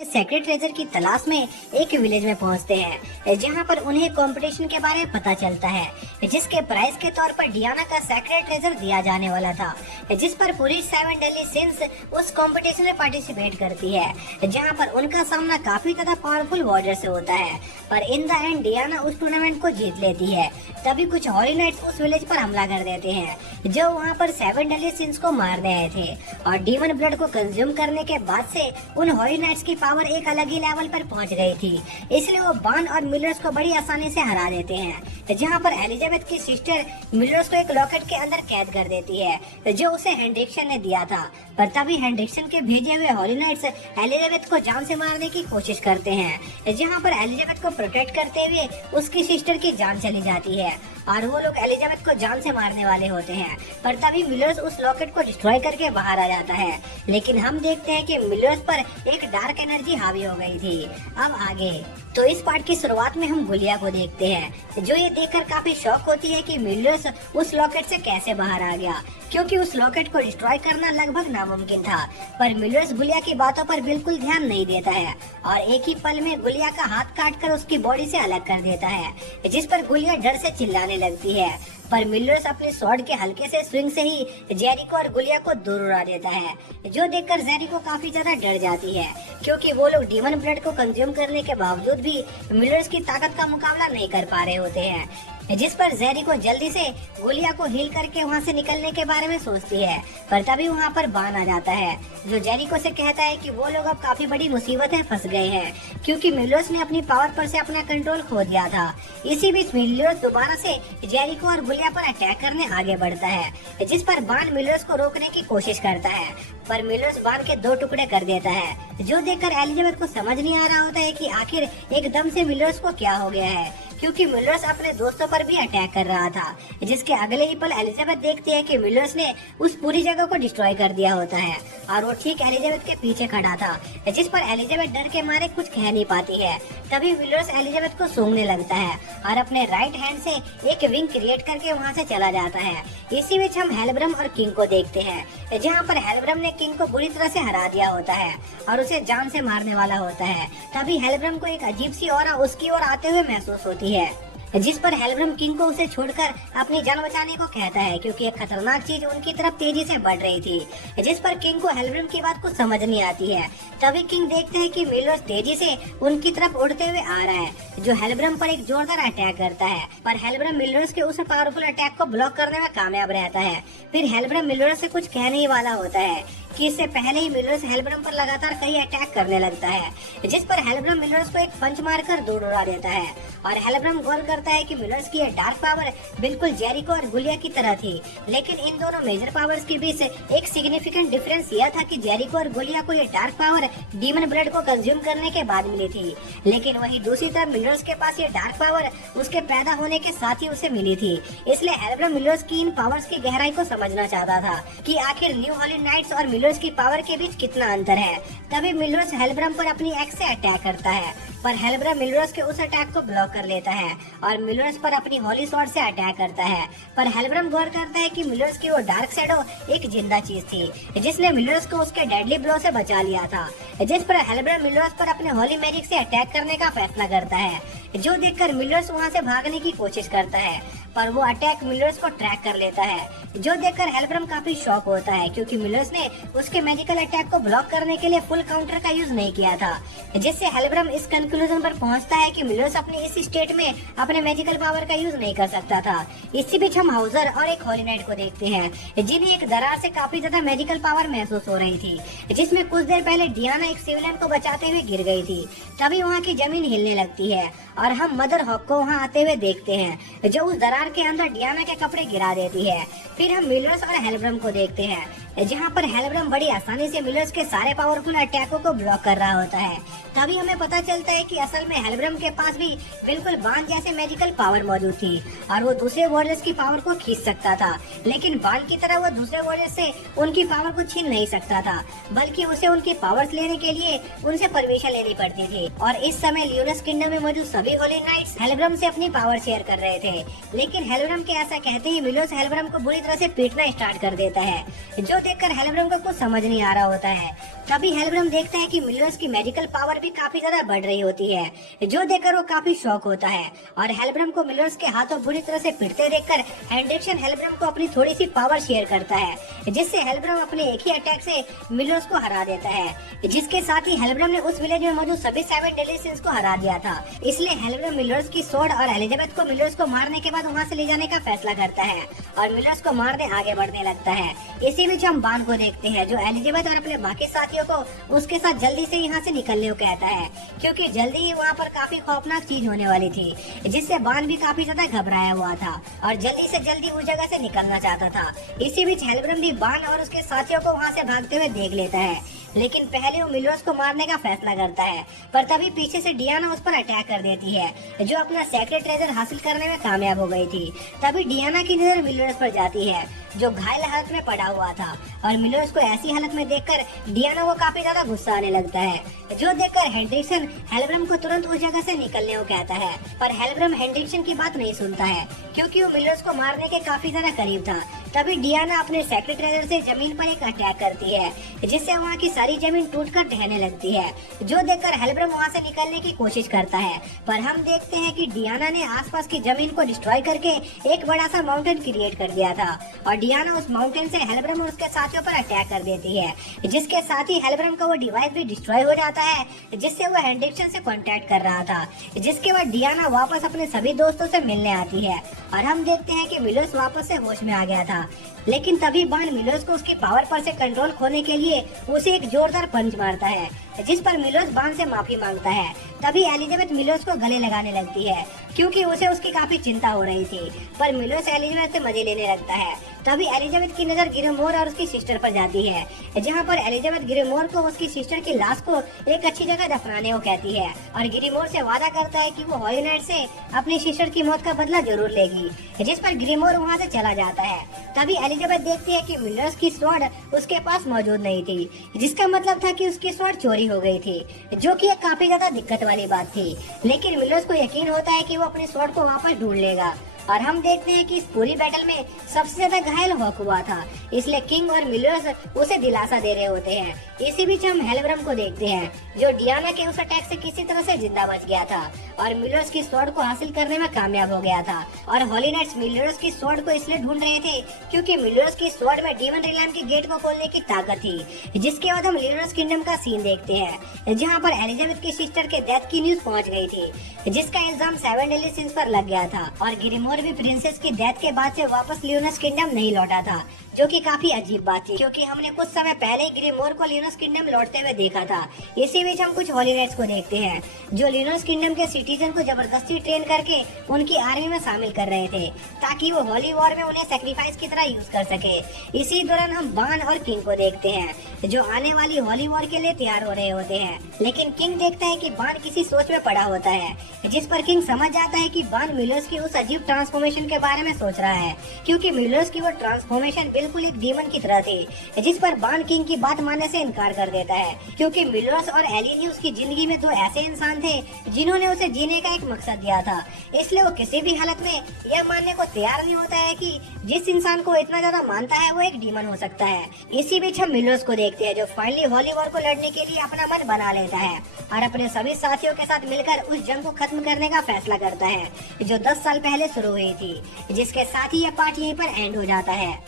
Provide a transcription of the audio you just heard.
Secret treasure की तलाश में एक विलेज में पहुंचते हैं जहां पर उन्हें कंपटीशन के बारे में पता चलता है जिसके प्राइज के तौर पर डियाना का सेक्रेट ट्रेजर दिया जाने वाला था, जिस पर पूरी 7 डेडली सिंस उस कंपटीशन में पार्टिसिपेट करती है जहां पर उनका सामना काफी ज्यादा पावरफुल वॉरियर से होता है। पर इन द एंड डियाना उस टूर्नामेंट को जीत लेती है। तभी कुछ हॉली नाइट्स उस विलेज पर हमला कर देते हैं जो वहां पर 7 डेडली सिंस को मारने आए थे और डीमन ब्लड को कंज्यूम करने के बाद से उन हॉली नाइट्स की पावर एक अलग ही लेवल पर पहुंच गई थी, इसलिए वो बान और मिलर्स को बड़ी आसानी से हरा देते हैं। जहां पर एलिजाबेथ की सिस्टर मिलर्स को एक लॉकेट के अंदर कैद कर देती है जो उसे हेनरिक्सन ने दिया था। पर तभी हेनरिक्सन के भेजे हुए हॉली नाइट्स एलिजाबेथ को जान से मारने की कोशिश करते हैं, जहां पर एलिजाबेथ को प्रोटेक्ट करते हुए उसकी सिस्टर की जान चली जाती है और वो लोग एलिजाबेथ को जान से मारने वाले होते हैं। पर तभी मिलर्स उस लॉकेट को डिस्ट्रॉय करके बाहर आ जाता है, लेकिन हम देखते हैं कि मिलर्स पर एक डार्क एनर्जी हावी हो गई थी। अब आगे तो इस पार्ट की शुरुआत में हम गुलिया को देखते हैं जो ये देखकर काफी शॉक होती है कि मिलर्स उस लॉकेट से कैसे बाहर आ गया, क्योंकि उस लॉकेट को डिस्ट्रॉय करना लगभग नामुमकिन था। पर मिलर्स गुलिया की बातों पर बिल्कुल ध्यान नहीं देता है और एक ही पल में गुलिया का हाथ काटकर उसकी बॉडी से अलग कर देता है, जिस पर गुलिया डर से चिल्लाने लगती है। पर मिलर्स अपने स्वॉर्ड के हल्के से स्विंग से ही जेरिको और गुलिया को दूर उड़ा देता है, जो देखकर जेरिको काफी ज्यादा डर जाती है, क्योंकि वो लोग डीमन ब्लड को कंज्यूम करने के बावजूद भी मिलर्स की ताकत का मुकाबला नहीं कर पा रहे होते हैं। जिस पर जेरिको जल्दी से गुलिया को हील करके वहाँ से निकलने के बारे में सोचती है। पर तभी वहाँ पर बान आ जाता है जो जेरिको से कहता है कि वो लोग अब काफी बड़ी मुसीबत में फंस गए हैं, क्योंकि मिलर्स ने अपनी पावर पर से अपना कंट्रोल खो दिया था। इसी बीच मिलर्स दोबारा से जेरिको और गुलिया पर अटैक करने आगे बढ़ता है, जिस पर बान मिलर्स को रोकने की कोशिश करता है। पर मिलर्स बान के 2 टुकड़े कर देता है, जो देखकर एलिजाबेथ को समझ नहीं आ रहा होता है कि आखिर एकदम से मिलर्स को क्या हो गया है, क्योंकि मिलर्स अपने दोस्तों पर भी अटैक कर रहा था। जिसके अगले ही पल एलिजाबेथ देखती है कि मिलर्स ने उस पूरी जगह को डिस्ट्रॉय कर दिया होता है और वो ठीक एलिजाबेथ के पीछे खड़ा था, जिस पर एलिजाबेथ डर के मारे कुछ कह नहीं पाती है। तभी मिलर्स एलिजाबेथ को सूंघने लगता है और अपने राइट हैंड से एक विंग क्रिएट करके वहाँ से चला जाता है। इसी बीच हम हेलब्रम और किंग को देखते हैं, जहाँ पर हेलब्रम ने किंग को बुरी तरह से हरा दिया होता है और उसे जान से मारने वाला होता है। तभी हेलब्रम को एक अजीब सी ऑरा उसकी ओर आते हुए महसूस होती है, जिस पर हेलब्रम किंग को उसे छोड़कर अपनी जान बचाने को कहता है, क्योंकि एक खतरनाक चीज उनकी तरफ तेजी से बढ़ रही थी। जिस पर किंग को हेलब्रम की बात कुछ समझ नहीं आती है। तभी किंग देखते हैं कि मिलर्स तेजी से उनकी तरफ उड़ते हुए आ रहा है, जो हेलब्रम पर एक जोरदार अटैक करता है। पर हेलब्रम मिलर्स के उस पावरफुल अटैक को ब्लॉक करने में कामयाब रहता है। फिर हेलब्रम मिलर्स से कुछ कहने ही वाला होता है कि इससे पहले ही मिलर्स हेलब्रम पर लगातार कई अटैक करने लगता है, जिस पर हेलब्रम मिलर्स को एक पंच मारकर दूर उड़ा देता है। और हेलब्रम गौर करता है कि मिलर्स की डार्क पावर बिल्कुल जेरिको और गुलिया की तरह थी, लेकिन इन दोनों मेजर पावर्स के बीच एक सिग्निफिकेंट डिफरेंस यह था कि जेरिको और गुलिया को ये डार्क पावर डीमन ब्लड को कंज्यूम करने के बाद मिली थी, लेकिन वही दूसरी तरफ मिलर्स के पास ये डार्क पावर उसके पैदा होने के साथ ही उसे मिली थी। इसलिए हेलब्रम मिलर्स की इन पावर्स की गहराई को समझना चाहता था कि आखिर न्यू हॉली नाइट्स और मिलर्स की पावर के बीच कितना अंतर है। तभी मिलर्स हेलब्रम पर अपनी एक्स से अटैक करता है, पर हेलब्रम मिलर्स के उस अटैक को ब्लॉक कर लेता है और मिलर्स पर अपनी होली स्वॉर्ड से अटैक करता है। पर हेलब्रम गौर करता है कि मिलर्स की वो डार्क शैडो एक जिंदा चीज थी, जिसने मिलर्स को उसके डेडली ब्लो से बचा लिया था। जिस पर हेलब्रम मिलर्स पर अपने होली मैजिक से अटैक करने का फैसला करता है, जो देखकर मिलर्स वहाँ से भागने की कोशिश करता है, पर वो अटैक मिलर्स को ट्रैक कर लेता है, जो देखकर हेलब्रम काफी शॉक होता है, क्योंकि मिलर्स ने उसके मैजिकल अटैक को ब्लॉक करने के लिए फुल काउंटर का यूज नहीं किया था। जिससे हेलब्रम इस कंक्लूजन पर पहुंचता है कि मिलर्स अपने इस स्टेट में अपने मैजिकल पावर का यूज नहीं कर सकता था। इसी बीच हम हाउजर और एक हॉली नाइट को देखते हैं, जिन्हें एक दरार से काफी ज्यादा मैजिकल पावर महसूस हो रही थी, जिसमें कुछ देर पहले डियाना एक सिविलियन को बचाते हुए गिर गई थी। तभी वहाँ की जमीन हिलने लगती है और हम मदर हॉक को वहाँ आते हुए देखते हैं, जो उस दरार के अंदर डियाना के कपड़े गिरा देती है। फिर हम मिलर्स और हेलब्रम को देखते हैं, जहाँ पर हेलब्रम बड़ी आसानी से मिलर्स के सारे पावरफुल अटैकों को ब्लॉक कर रहा होता है। तभी हमें पता चलता है कि असल में हेलब्रम के पास भी बिल्कुल बान जैसे मैजिकल पावर मौजूद थी और वो दूसरे वॉरियर्स की पावर को खींच सकता था, लेकिन बान की तरह वो दूसरे वॉरियर्स से उनकी पावर को छीन नहीं सकता था, बल्कि उसे उनकी पावर्स लेने के लिए उनसे परमिशन लेनी पड़ती थी। और इस समय लियोनस किंगडम में मौजूद सभी होली नाइट्स हेलब्रम से अपनी पावर शेयर कर रहे थे, लेकिन हेलब्रम के ऐसा कहते ही मिलर्स हेलब्रम को बुरी तरह से पीटना स्टार्ट कर देता है, जो देखकर हेलब्रम को कुछ समझ नहीं आ रहा होता है। तभी हेलब्रम देखता है कि मिलर्स की मैजिकल पावर भी काफी ज्यादा बढ़ रही होती है, जो देखकर वो काफी शॉक होता है और हेलब्रम को मिलर्स के हाथों बुरी तरह से पिटते देखकर हेनरिक्सन हेलब्रम को अपनी थोड़ी सी पावर शेयर करता है, जिससे हेलब्रम अपने एक ही अटैक से मिलर्स को हरा देता है। जिसके साथ ही हेलब्रम ने उस विलेज में मौजूद सभी 7 डेडली सिंस को हरा दिया था। इसलिए हेलब्रम मिलर्स की स्वॉर्ड और एलिजाबेथ को मिलर्स को मारने के बाद वहाँ से ले जाने का फैसला करता है और मिलर्स को मारने आगे बढ़ने लगता है। इसी बीच हम बान को देखते हैं, जो एलिजाबेथ और अपने बाकी साथियों को उसके साथ जल्दी से यहाँ से निकलने को कहता है, क्योंकि जल्दी ही वहाँ पर काफी खौफनाक चीज होने वाली थी, जिससे बान भी काफी ज्यादा घबराया हुआ था और जल्दी से जल्दी उस जगह से निकलना चाहता था। इसी बीच हेलब्रम भी बान और उसके साथियों को वहाँ से भागते हुए देख लेता है, लेकिन पहले वो मिलर्स को मारने का फैसला करता है, पर तभी पीछे से डियाना उस पर अटैक कर देती है, जो अपना सेक्रेट ट्रेजर हासिल करने में कामयाब हो गई थी। तभी डियाना की नजर मिलर्स पर जाती है, जो घायल हालत में पड़ा हुआ था, और मिलर्स को ऐसी हालत में देखकर डियाना को काफी ज्यादा गुस्सा आने लगता है, जो देखकर हेनरिक्सन हेलब्रम को तुरंत उस जगह से निकलने को कहता है। पर हेलब्रम हेनरिक्सन की बात नहीं सुनता है, क्योंकि वो मिलर्स को मारने के काफी ज्यादा करीब था। तभी डियाना अपने सेक्रेट ट्रेजर से जमीन पर एक अटैक करती है, जिससे वहाँ की सारी जमीन टूटकर ढहने लगती है, जो देखकर हेलब्रम वहाँ से निकलने की कोशिश करता है। पर हम देखते हैं कि डियाना ने आसपास की जमीन को डिस्ट्रॉय करके एक बड़ा सा माउंटेन क्रिएट कर दिया था, और डियाना उस माउंटेन से हेलब्रम और उसके साथियों पर अटैक कर देती है, जिसके साथ ही हेलब्रम का वो डिवाइस भी डिस्ट्रॉय हो जाता है, जिससे वो हेनरिक्सन से कांटेक्ट कर रहा था। जिसके बाद डियाना वापस अपने सभी दोस्तों से मिलने आती है, और हम देखते हैं कि मिलर्स वापस से होश में आ गया था। लेकिन तभी बान मिलर्स को उसकी पावर पर से कंट्रोल खोने के लिए उसे एक जोरदार पंच मारता है, जिस पर मिलर्स बान से माफी मांगता है। तभी एलिजाबेथ मिलर्स को गले लगाने लगती है, क्योंकि उसे उसकी काफी चिंता हो रही थी, पर मिलर्स एलिजाबेथ से मजे लेने लगता है। तभी एलिजाबेथ की नजर गिरेमोर और उसकी सिस्टर पर जाती है, जहां पर एलिजाबेथ गिरेमोर को उसकी सिस्टर की लाश को एक अच्छी जगह दफनाने को कहती है, और गिरेमोर से वादा करता है कि वो हॉली नाइट से अपनी सिस्टर की मौत का बदला जरूर लेगी, जिस पर गिरेमोर वहां से चला जाता है। तभी एलिजाबेथ देखती है कि मिलर्स की स्वॉर्ड उसके पास मौजूद नहीं थी, जिसका मतलब था कि उसकी स्वॉर्ड चोरी हो गई थी, जो कि एक काफी ज्यादा दिक्कत वाली बात थी। लेकिन मिलर्स को यकीन होता है कि वो अपनी स्वॉर्ड को वापस ढूंढ लेगा, और हम देखते हैं कि इस पूरी बैटल में सबसे ज्यादा घायल हॉक हुआ था, इसलिए किंग और मिलर्स उसे दिलासा दे रहे होते हैं। इसी बीच हम हेलब्रम को देखते हैं, जो डियाना के उस अटैक से किसी तरह से जिंदा बच गया था और मिलर्स की स्वॉर्ड को हासिल करने में कामयाब हो गया था। और हॉली नाइट्स मिलर्स की स्वॉर्ड को इसलिए ढूंढ रहे थे क्योंकि मिलर्स की स्वॉर्ड में डीमन रिलैम के गेट को खोलने की ताकत थी। जिसके बाद हम लिनर्स किंगडम का सीन देखते हैं, जहाँ पर एलिजाबेथ की सिस्टर के डेथ की न्यूज पहुंच गई थी, जिसका इल्जाम 7 डेडली सिंस पर लग गया था, और गिरिमोर भी प्रिंसेस की डेथ के बाद से वापस लियोनस किंगडम नहीं लौटा था, जो कि काफी अजीब बात थी, क्योंकि हमने कुछ समय पहले ही गिरिमोर को लियोनस किंगडम लौटते हुए देखा था। इसी बीच हम कुछ हॉली नाइट्स को देखते हैं, जो लियोनस किंगडम के सिटीजन को जबरदस्ती ट्रेन करके उनकी आर्मी में शामिल कर रहे थे, ताकि वो हॉली वॉर में उन्हें सेक्रीफाइस की तरह यूज कर सके। इसी दौरान हम बान और किंग को देखते हैं, जो आने वाली हॉली वॉर के लिए तैयार हो रहे होते हैं। लेकिन किंग देखता है कि बान किसी सोच में पड़ा होता है, जिस पर किंग समझ जाता है कि बान मिलर्स की उस अजीब ट्रांसफॉर्मेशन के बारे में सोच रहा है, क्योंकि मिलर्स की वो ट्रांसफॉर्मेशन बिल्कुल एक डीमन की तरह थी, जिस पर बान किंग की बात मानने से इनकार कर देता है, क्योंकि मिलर्स और एलियन ही उसकी जिंदगी में दो ऐसे इंसान थे जिन्होंने उसे जीने का एक मकसद दिया था। इसलिए वो किसी भी हालत में यह मानने को तैयार नहीं होता है कि जिस इंसान को इतना ज्यादा मानता है वो एक डीमन हो सकता है। इसी बीच हम मिलर्स को देखते हैं, जो फाइनली हॉली वॉर को लड़ने के लिए अपना मन बना लेता है और अपने सभी साथियों के साथ मिलकर उस जंग को खत्म करने का फैसला करता है, जो 10 साल पहले शुरू हुई थी। जिसके साथ ही यह पार्ट यहीं पर एंड हो जाता है।